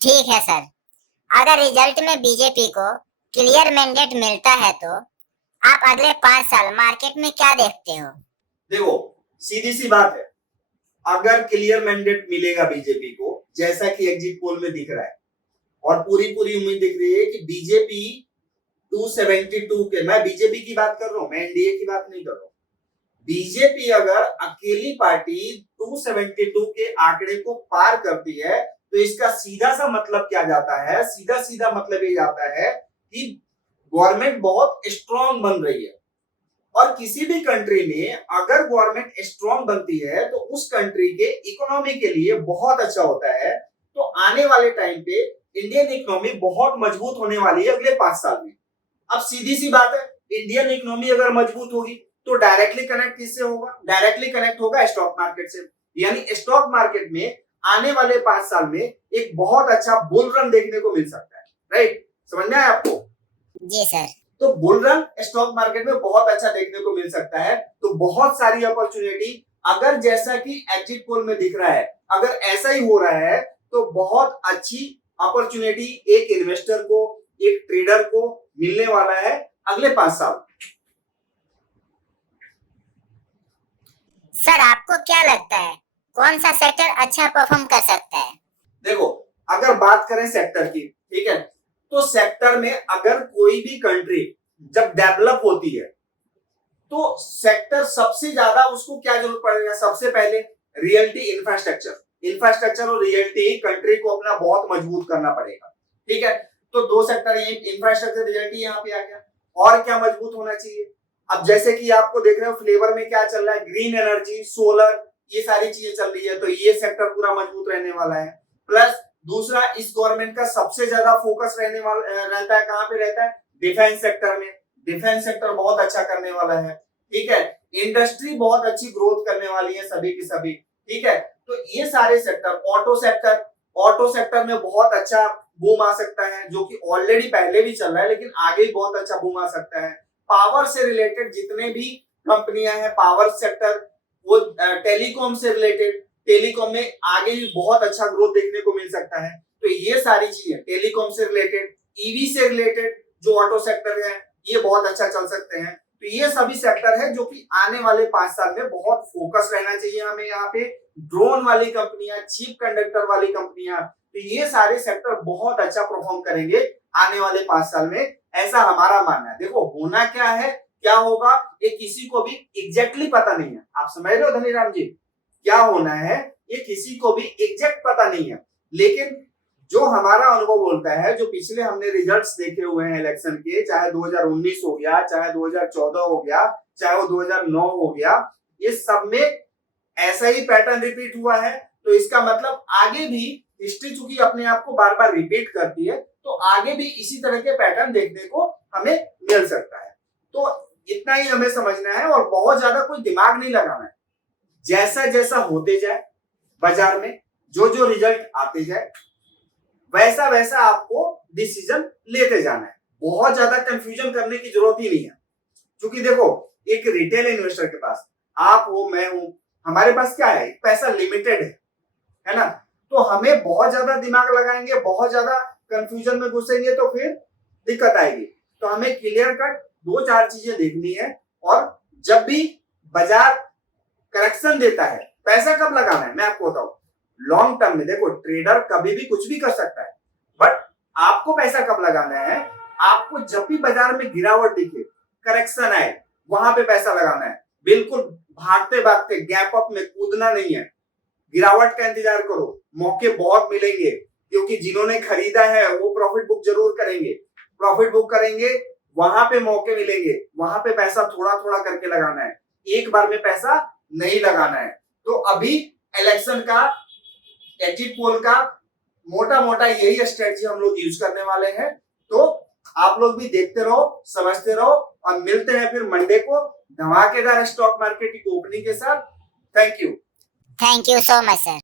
ठीक है सर। अगर रिजल्ट में बीजेपी को क्लियर मैंडेट मिलता है तो आप अगले 5 साल मार्केट में क्या देखते हो? देखो, सीधी सी बात है, अगर क्लियर मैंडेट मिलेगा बीजेपी को, जैसा कि एग्जिट पोल में दिख रहा है, और पूरी पूरी उम्मीद दिख रही है कि बीजेपी 272 के, मैं बीजेपी की बात कर रहा हूं, मैं एनडीए की बात नहीं कर रहा हूं। बीजेपी अगर अकेली पार्टी 272 के आंकड़े को पार करती है तो इसका सीधा सा मतलब क्या जाता है, सीधा सीधा मतलब ये जाता है कि गवर्नमेंट बहुत स्ट्रांग बन रही है। और किसी भी कंट्री में अगर गवर्नमेंट स्ट्रांग बनती है तो उस कंट्री के इकोनॉमी के लिए बहुत अच्छा होता है। तो आने वाले टाइम पे इंडियन इकोनॉमी बहुत मजबूत होने वाली है अगले 5 साल में। अब सीधी सी बात है, इंडियन इकोनॉमी अगर मजबूत होगी तो डायरेक्टली कनेक्ट किससे होगा? डायरेक्टली कनेक्ट होगा स्टॉक मार्केट से। यानी स्टॉक मार्केट में आने वाले 5 साल में एक बहुत अच्छा बुल रन देखने को मिल सकता है। राइट, समझ में आया आपको? जी सर। तो बुल रन स्टॉक मार्केट में बहुत अच्छा देखने को मिल सकता है। तो बहुत सारी अपॉर्चुनिटी, अगर जैसा कि एग्जिट पोल में दिख रहा है, अगर ऐसा ही हो रहा है तो बहुत अच्छी अपॉर्चुनिटी एक इन्वेस्टर को, एक ट्रेडर को मिलने वाला है अगले 5 साल। सर आपको क्या लगता है कौन सा सेक्टर अच्छा परफॉर्म कर सकता है? देखो, अगर बात करें सेक्टर की, ठीक है, तो सेक्टर में अगर कोई भी कंट्री जब डेवलप होती है तो सेक्टर सबसे ज्यादा उसको क्या जरूरत पड़ेगा? सबसे पहले रियल्टी, इंफ्रास्ट्रक्चर और रियल्टी कंट्री को अपना बहुत मजबूत करना पड़ेगा। ठीक है, तो दो सेक्टर, ये इंफ्रास्ट्रक्चर, रियल्टी यहाँ पे आ गया। और क्या मजबूत होना चाहिए? अब जैसे कि आपको देख रहे हो फ्लेवर में क्या चल रहा है, ग्रीन एनर्जी, सोलर, ये सारी चीजें चल रही है, तो ये सेक्टर पूरा मजबूत रहने वाला है। प्लस दूसरा, इस गवर्नमेंट का सबसे ज्यादा फोकस रहने वाला रहता है, कहाँ पे रहता है? डिफेंस सेक्टर में। डिफेंस सेक्टर बहुत अच्छा करने वाला है। ठीक है, इंडस्ट्री बहुत अच्छी ग्रोथ करने वाली है सभी की सभी। ठीक है, तो ये सारे सेक्टर, ऑटो सेक्टर में बहुत अच्छा बूम आ सकता है, जो कि ऑलरेडी पहले भी चल रहा है लेकिन आगे भी बहुत अच्छा बूम आ सकता है। पावर से रिलेटेड जितने भी कंपनियां हैं, पावर सेक्टर, वो टेलीकॉम से रिलेटेड, टेलीकॉम में आगे भी बहुत अच्छा ग्रोथ देखने को मिल सकता है। तो ये सारी चीजें टेलीकॉम से रिलेटेड, ईवी से रिलेटेड जो ऑटो सेक्टर है, ये बहुत अच्छा चल सकते हैं। तो ये सभी सेक्टर है जो कि आने वाले 5 साल में बहुत फोकस रहना चाहिए हमें यहाँ पे। ड्रोन वाली कंपनियां, चिप कंडक्टर वाली कंपनियां, तो ये सारे सेक्टर बहुत अच्छा परफॉर्म करेंगे आने वाले 5 साल में, ऐसा हमारा मानना है। देखो, होना क्या है, क्या होगा, ये किसी को भी एग्जैक्टली पता नहीं है। आप समझ रहे हो धनीराम जी? क्या होना है ये किसी को भी एग्जैक्ट पता नहीं है, लेकिन जो हमारा अनुभव बोलता है, जो पिछले हमने रिजल्ट्स देखे हुए हैं इलेक्शन के, चाहे 2019 हो गया, चाहे 2014 हो गया, चाहे वो 2009 हो गया, ये सब में ऐसा ही पैटर्न रिपीट हुआ है। तो इसका मतलब आगे भी हिस्ट्री चूंकि अपने आप को बार बार रिपीट करती है, तो आगे भी इसी तरह के पैटर्न देखने को हमें मिल सकता है। तो इतना ही हमें समझना है और बहुत ज्यादा कोई दिमाग नहीं लगाना है। जैसा जैसा होते जाए बाजार में, जो जो रिजल्ट आते जाए, वैसा वैसा आपको डिसीजन लेते जाना है। बहुत ज्यादा कंफ्यूजन करने की जरूरत ही नहीं है, क्योंकि देखो, एक रिटेल इन्वेस्टर के पास, आप हो, मैं हूं, हमारे पास क्या है, पैसा लिमिटेड है ना? तो हमें बहुत ज्यादा दिमाग लगाएंगे, बहुत ज्यादा कंफ्यूजन में घुसेंगे तो फिर दिक्कत आएगी। तो हमें क्लियर कट 2-4 चीजें देखनी है। और जब भी बाजार करेक्शन देता है, पैसा कब लगाना है मैं आपको बताऊं। लॉन्ग टर्म में देखो, ट्रेडर कभी भी कुछ भी कर सकता है, बट आपको पैसा कब लगाना है? आपको जब भी बाजार में गिरावट दिखे, करेक्शन आए, वहां पे पैसा लगाना है। बिल्कुल भागते भागते गैप अप में कूदना नहीं है। गिरावट का इंतजार करो, मौके बहुत मिलेंगे, क्योंकि जिन्होंने खरीदा है वो प्रॉफिट बुक जरूर करेंगे, वहां पे मौके मिलेंगे, वहां पे पैसा थोड़ा थोड़ा करके लगाना है, एक बार में पैसा नहीं लगाना है। तो अभी इलेक्शन का, एग्जिट पोल का मोटा मोटा यही स्ट्रेटजी हम लोग यूज करने वाले हैं। तो आप लोग भी देखते रहो, समझते रहो, और मिलते हैं फिर मंडे को धमाकेदार स्टॉक मार्केट की ओपनिंग के साथ। Thank you thank you so much sir.